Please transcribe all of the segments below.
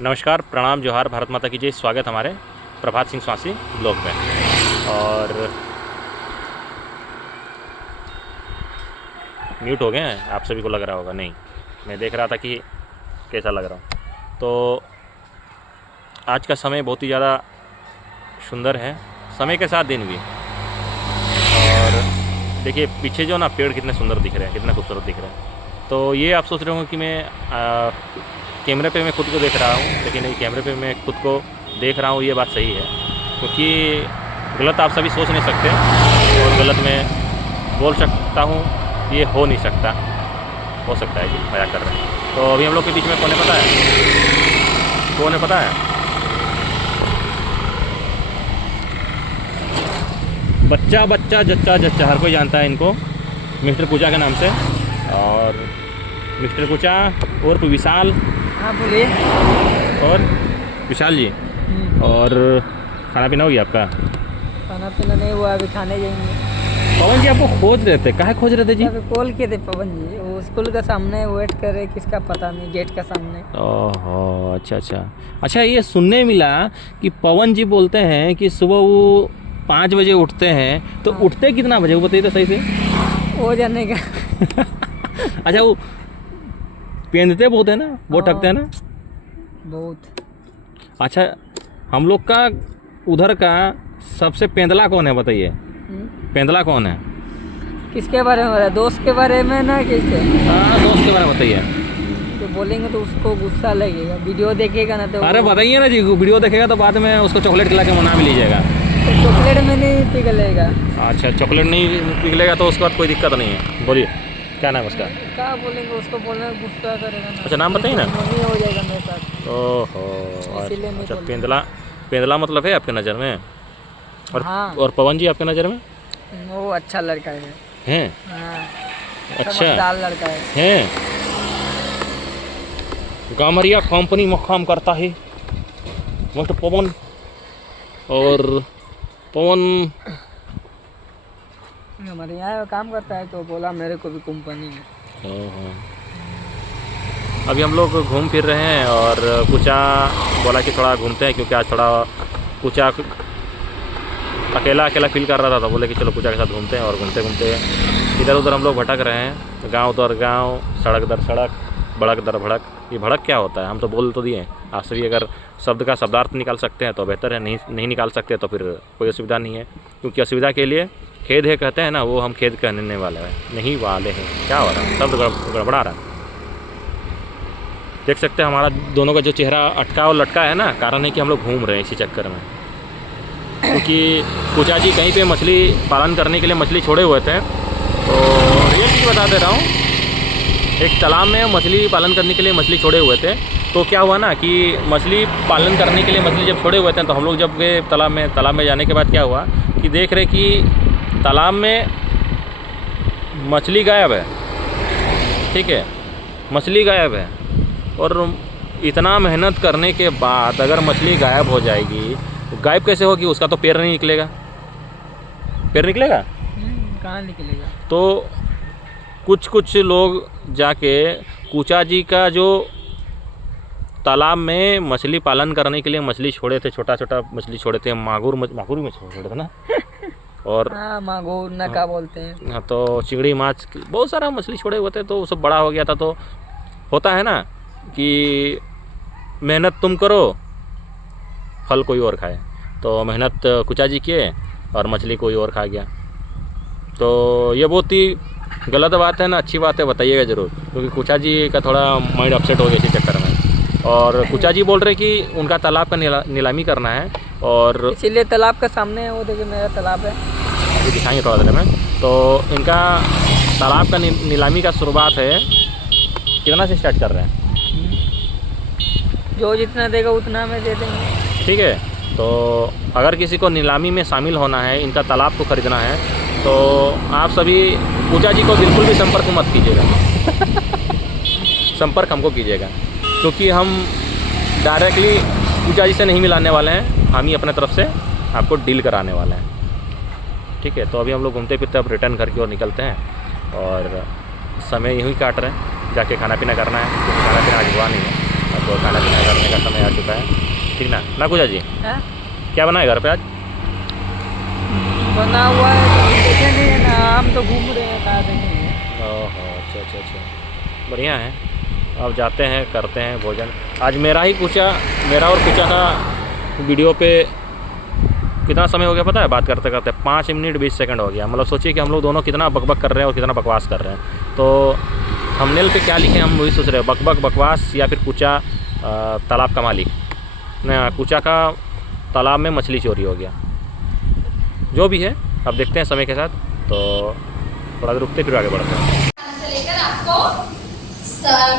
नमस्कार, प्रणाम, जोहार, भारत माता की जय। स्वागत हमारे प्रभात सिंह स्वासी ब्लॉग में। और म्यूट हो गए हैं, आप सभी को लग रहा होगा। नहीं, मैं देख रहा था कि कैसा लग रहा हूँ। तो आज का समय बहुत ही ज़्यादा सुंदर है, समय के साथ दिन भी। और देखिए पीछे जो ना पेड़ कितने सुंदर दिख रहे हैं, कितने खूबसूरत दिख रहे हैं। तो ये आप सोच रहे होंगे कि मैं कैमरे पे मैं खुद को देख रहा हूँ, लेकिन नहीं, कैमरे पे मैं खुद को देख रहा हूँ, ये बात सही है। क्योंकि गलत आप सभी सोच नहीं सकते और गलत मैं बोल सकता हूँ, ये हो नहीं सकता। हो सकता है कि मजाक कर रहे हैं। तो अभी हम लोग के बीच में कौन है पता है? कौन है पता है? बच्चा बच्चा जच्चा जच्चा, हर कोई जानता है इनको, मिस्टर कुचा के नाम से। और मिस्टर कुचा और विशाल। हाँ बोलिए। और विशाल जी, और खाना पीना हो गया आपका? खाना पीना नहीं हुआ, अभी खाने जाएंगे। पवन जी आपको खोज रहे थे, काहे खोज रहे थे जी? अभी कॉल किए थे पवन जी, वो स्कूल का सामने वेट कर रहे, किसका पता नहीं, गेट का सामने। ओहो, अच्छा अच्छा अच्छा। ये सुनने मिला कि पवन जी बोलते हैं कि सुबह वो 5 बजे उठते हैं। तो उठते कितना बजे वो बताइए तो सही से। हो जाने का। अच्छा, वो पेंदते बहुत है ना, बहुत थकते हैं ना बहुत। अच्छा, हम लोग का उधर का सबसे पेंदला कौन है बताइए? पेंदला कौन है? किसके बारे में बताया? दोस्त के बारे में ना किसके? हाँ, दोस्त के बारे में बताइए। तो बोलेंगे तो उसको गुस्सा लगेगा, वीडियो देखेगा ना तो। अरे बताइए ना जी, वीडियो देखेगा तो बाद में उसको चॉकलेट खिला के मना भी लीजिएगा। तो चॉकलेट में नहीं पिघलेगा। अच्छा, चॉकलेट नहीं पिघलेगा तो उसके बाद कोई दिक्कत नहीं है। बोलिए, क्या नाम है उसका? क्या बोलेंगे उसको, बोलने गुस्सा करेगा ना। अच्छा, नाम बताइए ना। नहीं हो जाएगा मेरे साथ। ओहो, इसीलिए नहीं अच्छा। बोल रहे। पेंदला, पेंदला मतलब है आपके नज़र में? और हाँ। और पवन जी आपके नज़र में वो अच्छा लड़का है। हैं? हाँ, अच्छा समझदार लड़का है। हैं? गामरिया कंपनी में काम करता है मिस्टर पवन। और पवन हमारे यहाँ काम करता है, तो बोला मेरे को भी कंपनी है। ओहो। अभी हम लोग घूम फिर रहे हैं और कुचा बोला कि थोड़ा घूमते हैं, क्योंकि आज थोड़ा कुचा अकेला अकेला फील कर रहा था। तो बोले कि चलो कुचा के साथ घूमते हैं। और घूमते घूमते इधर उधर हम लोग भटक रहे हैं, गांव दर गांव, सड़क दर सड़क, भड़क दर भड़क। ये भड़क क्या होता है? हम तो बोल तो दिए। आप सभी अगर शब्द का शब्दार्थ निकाल सकते हैं तो बेहतर है, नहीं निकाल सकते तो फिर कोई असुविधा नहीं है। क्योंकि असुविधा के लिए खेद है कहते हैं ना, वो हम खेद कहने वाले हैं, नहीं वाले हैं। क्या हो रहा है? शब्द गड़बड़ा रहा है। देख सकते हैं हमारा दोनों का जो चेहरा अटका और लटका है ना, कारण है कि हम लोग घूम रहे हैं इसी चक्कर में। क्योंकि कुचा जी कहीं पे मछली पालन करने के लिए मछली छोड़े हुए थे। और ये चीज़ बता दे रहा हूँ, एक तालाब में मछली पालन करने के लिए मछली छोड़े हुए थे। तो क्या हुआ ना कि मछली पालन करने के लिए मछली जब छोड़े हुए थे, तो हम लोग जब गए तालाब में जाने के बाद क्या हुआ कि देख रहे कि तालाब में मछली गायब है। ठीक है, मछली गायब है। और इतना मेहनत करने के बाद अगर मछली गायब हो जाएगी, तो गायब कैसे होगी? उसका तो पैर नहीं निकलेगा। पैर निकलेगा? कहाँ निकलेगा? तो कुछ लोग जाके कुचा जी का जो तालाब में मछली पालन करने के लिए मछली छोड़े थे, छोटा छोटा मछली छोड़े थे, मागुर में छोड़े थे ना। और हाँ, मागुर नका बोलते हैं। हाँ, तो चिंगड़ी माछ, बहुत सारा मछली छोड़े हुए थे। तो वो सब बड़ा हो गया था। तो होता है ना कि मेहनत तुम करो, फल कोई और खाए। तो मेहनत कुचा जी किए और मछली कोई और खा गया। तो ये बहुत ही गलत बात है ना, अच्छी बात है, बताइएगा ज़रूर। क्योंकि कुचा जी का थोड़ा माइंड अपसेट हो गया इसी चक्कर में। और कुचा जी बोल रहे कि उनका तालाब का नीलामी करना है। और इसीलिए तालाब का सामने है, वो देखिए मेरा तालाब है। अभी दिखाएंगे थोड़ा देर में। तो इनका तालाब का नीलामी का शुरुआत है, कितना से स्टार्ट कर रहे हैं? जो जितना देगा उतना में दे देंगे। ठीक है। तो अगर किसी को नीलामी में शामिल होना है, इनका तालाब को खरीदना है, तो आप सभी पूजा जी को बिल्कुल भी संपर्क मत कीजिएगा। संपर्क हमको कीजिएगा, क्योंकि हम डायरेक्टली पूजा जी से नहीं मिलाने वाले हैं, हम ही अपने तरफ से आपको डील कराने वाले हैं। ठीक है। तो अभी हम लोग घूमते फिरते अब रिटर्न घर की ओर निकलते हैं और समय यूँ ही काट रहे हैं, जाके खाना पीना करना है, क्योंकि खाना पीना आज हुआ नहीं है। तो खाना पीना करने का समय आ चुका है, ठीक ना कुचा जी? हाँ? क्या बना है घर पे आज? बना हुआ है तो अभी देखे नहीं है ना, हम तो घूम रहे हैं, कहाँ देखेंगे। ओहो, अच्छा, बढ़िया है। अब जाते हैं, करते हैं भोजन। आज मेरा और कुचा का वीडियो पे कितना समय हो गया पता है? बात करते करते 5 मिनट 20 सेकंड हो गया। मतलब सोचिए कि हम लोग दोनों कितना बकबक कर रहे हैं और कितना बकवास कर रहे हैं। तो थंबनेल पे क्या लिखे हम वही सोच रहे हैं, बकबक बकवास या फिर कुचा तालाब का मालिक। ना, कुचा का तालाब में मछली चोरी हो गया। जो भी है, अब देखते हैं समय के साथ। तो थोड़ा देर रुकते फिर आगे बढ़ते हैं। से लेकर आपको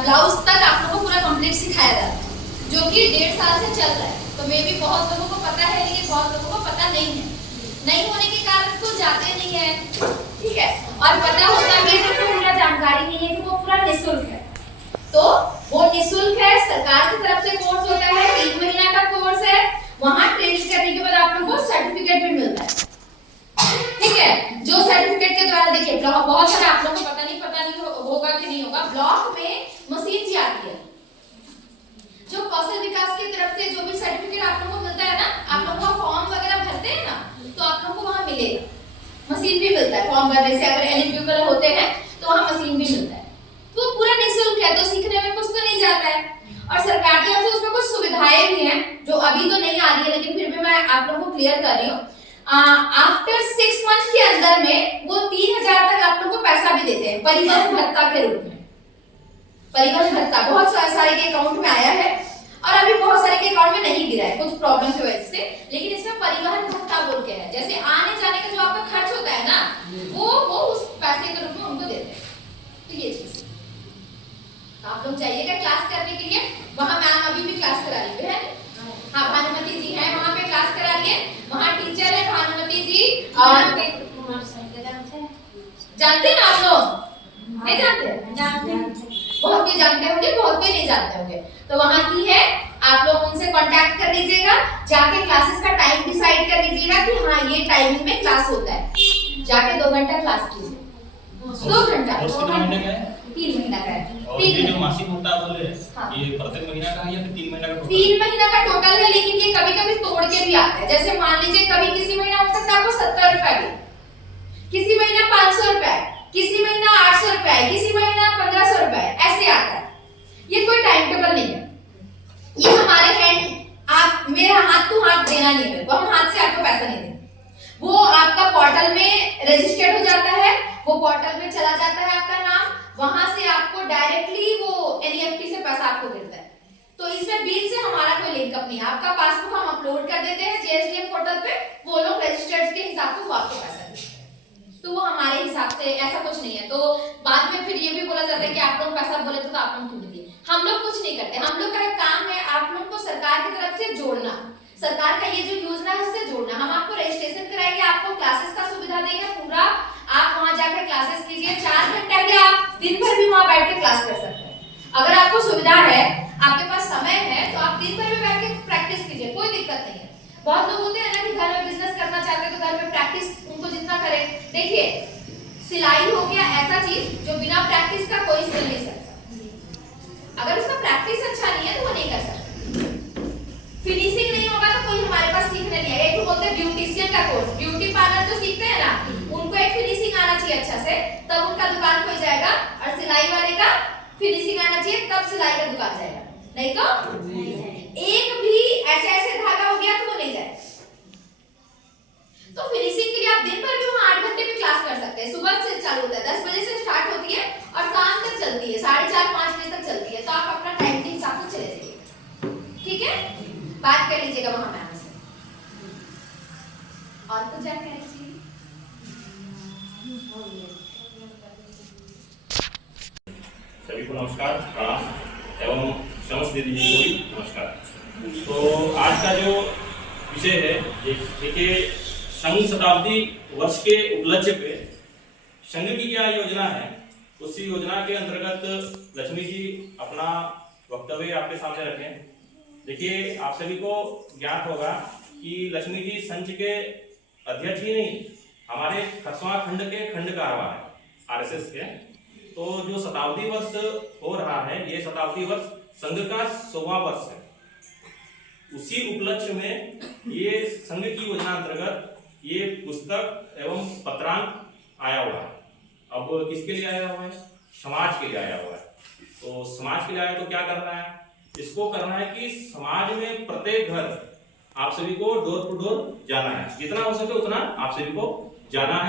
ब्लाउज तक आप लोगों को पूरा कंप्लीट सिखाया जाता है, जो कि 1.5 साल से चल रहा है। तो मे भी बहुत लोगों को पता है, लेकिन बहुत लोगों को पता नहीं है। नहीं होने के कारण तो जाते नहीं है, ठीक है। और पता होता भी है तो पूरा जानकारी नहीं है कि वो पूरा निःशुल्क है। तो वो निःशुल्क है, सरकार की तरफ से कोर्स होता है, 3 महीना का कोर्स है। वहाँ ट्रेनिंग करने के बाद आप लोगों को सर्टिफिकेट भी मिलता है, ठीक है। जो सर्टिफिकेट के द्वारा देखिए बहुत सारे आप लोगों को पता नहीं होगा कि नहीं होगा, ब्लॉक में मशीन भी आती है। जो कौशल विकास की तरफ से जो भी सर्टिफिकेट आप लोगों को मिलता है ना, आप लोगों का फॉर्म वगैरह भरते हैं ना, तो आप लोगों को वहां मिलेगा, मशीन भी मिलता है। फॉर्म भरने से अगर एलिजिबल होते हैं तो वहां मशीन भी मिलता है। तो पूरा निःशुल्क है, तो सीखने में कुछ तो नहीं जाता है। और सरकार की तरफ से उसमें कुछ सुविधाएं भी हैं जो अभी तो नहीं आ रही है, लेकिन फिर भी मैं आप लोगों को क्लियर कर रही हूँ। आफ्टर 6 मंथ के अंदर में वो 3000 तक आप लोगों को पैसा भी देते हैं, परिवहन भत्ता के रूप में। परिवहन भत्ता बहुत सारे के अकाउंट में आया है और अभी बहुत सारे के अकाउंट में नहीं गिरा है कुछ प्रॉब्लम की वजह से, लेकिन इसमें परिवहन भत्ता बोल के है। जैसे आने जाने का जो आपका खर्च होता है ना, वो उस पैसे के रूप में उनको देते हैं। तो ये चीज आप लोग जाइएगा क्लास करने के लिए, वहां मैम अभी भी क्लास करा रही है। हाँ, भानुमति जी हैं वहां पे क्लास करा रही है, वहां टीचर है भानुमति जी। और जानते हैं आप लोग? नहीं जानते? बहुत भी जानते होंगे, बहुत भी नहीं जानते होंगे। तो वहां की है, आप लोग उनसे कांटेक्ट कर लीजिएगा, जाके क्लासेस का टाइम डिसाइड कर लीजिएगा कि हाँ ये टाइमिंग में क्लास होता है। जाके 2 घंटा क्लास कीजिए, 2 घंटा। 3 महीना का है। और ये जो मासिक होता है बोले, ये प्रत्येक महीना का है या फिर 3 महीना का टोटल? 3 महीना का टोटल है, लेकिन ये कभी-कभी तोड़ के भी आता है। जैसे मान लीजिए कभी किसी महीना हो सकता है आपको 70 रुपए भी, किसी महीना 500 रुपए, किसी महीना 800 रुपए, किसी महीना 1500 रुपए, ऐसे आता है। ये कोई टाइम टेबल नहीं है, ये हमारे हैंड, आप मेरा हाथ टू हाथ देना नहीं है, हम हाथ से आपको पैसा नहीं देंगे। वो आपका पोर्टल में रजिस्टर्ड हो जाता है, वो पोर्टल में चला जाता है आपका नाम, वहां से आपको डायरेक्टली वो एनईएफटी से पैसा आपको देता है। तो इसमें बीच से हमारा कोई लिंकअप नहीं है। आपका पासबुक हम अपलोड कर देते हैं जेएसडीएम पोर्टल पे, वो लोग रजिस्टर्ड के हिसाब से वो आपको पैसा देते हैं। तो वो हमारे हिसाब से ऐसा कुछ नहीं है। तो बाद में फिर ये भी बोला जाता है कि आप लोग पैसा बोले तो आप लोग क्यों नहीं दिए। हम लोग कुछ नहीं करते, हम लोग का काम है आप लोग को सरकार की तरफ से जोड़ना, सरकार का ये जो योजना है उससे जोड़ना। हम आपको रजिस्ट्रेशन कराएंगे, आपको क्लासेस का सुविधा देंगे पूरा, आप वहां जाकर क्लासेस कीजिए। 4 घंटे के आप दिन भर भी वहां बैठ के क्लास कर सकते हैं। अगर आपको सुविधा है, आपके पास समय है, तो आप दिन भर भी बैठ के प्रैक्टिस कीजिए, कोई दिक्कत नहीं है। बहुत लोग होते हैं ना कि घर में बिजनेस करना चाहते हैं तो घर में प्रैक्टिस उनको जितना करें। देखिए सिलाई हो गया ऐसा चीज जो बिना प्रैक्टिस का कोई सिल नहीं सकता। अगर उसका प्रैक्टिस अच्छा नहीं है तो वो नहीं कर सकता। फिनिशिंग नहीं होगा तो कोई हमारे पास सीखने नहीं आएगा। एक बोलते हैं ब्यूटिशियन का कोर्स, ब्यूटी पार्लर जो सीखते हैं ना, उनको एक फिनिशिंग आना चाहिए अच्छा से, तब उनका दुकान खुल जाएगा। और सिलाई वाले का फिनिशिंग आना चाहिए, तब सिलाई का दुकान जाएगा। नहीं तो एक भी ऐसे धागा हो गया तो वो नहीं जाएगा। तो फिनिशिंग के लिए आप दिन भर भी वहां 8 घंटे भी क्लास कर सकते हैं। सुबह से चालू होता है, 10 बजे से स्टार्ट होती है और शाम तक चलती है, 4:30-5 बजे तक चलती है। तो आप अपना टाइम के हिसाब से चले जाइए, ठीक है। बात कर लीजिएगा वहां मैम से। और कुछ जानकारी चाहिए? सभी को नमस्कार, प्रणाम एवं समस्त दीदी जी को भी नमस्कार। तो आज का जो विषय है, देखिए संघ शताब्दी वर्ष के उपलक्ष्य पे संघ की क्या योजना है, उसी योजना के अंतर्गत लक्ष्मी जी अपना वक्तव्य आपके सामने रखें। देखिए आप सभी को ज्ञात होगा कि लक्ष्मी जी संघ के अध्यक्ष ही नहीं, हमारे खरसवां खंड के खंड कारवां है आरएसएस के। तो जो शताब्दी वर्ष हो रहा है, ये शताब्दी वर्ष संघ का 100वां वर्ष है। उसी उपलक्ष्य में ये संघ की योजना अंतर्गत ये पुस्तक एवं पत्रांक आया हुआ है। अब किसके लिए आया हुआ है? समाज के लिए आया हुआ है। तो समाज के लिए आया तो क्या करना है? इसको करना है कि समाज में प्रत्येक घर आप सभी को डोर टू डोर जाना है, जितना हो सके उतना आप सभी को जाना है।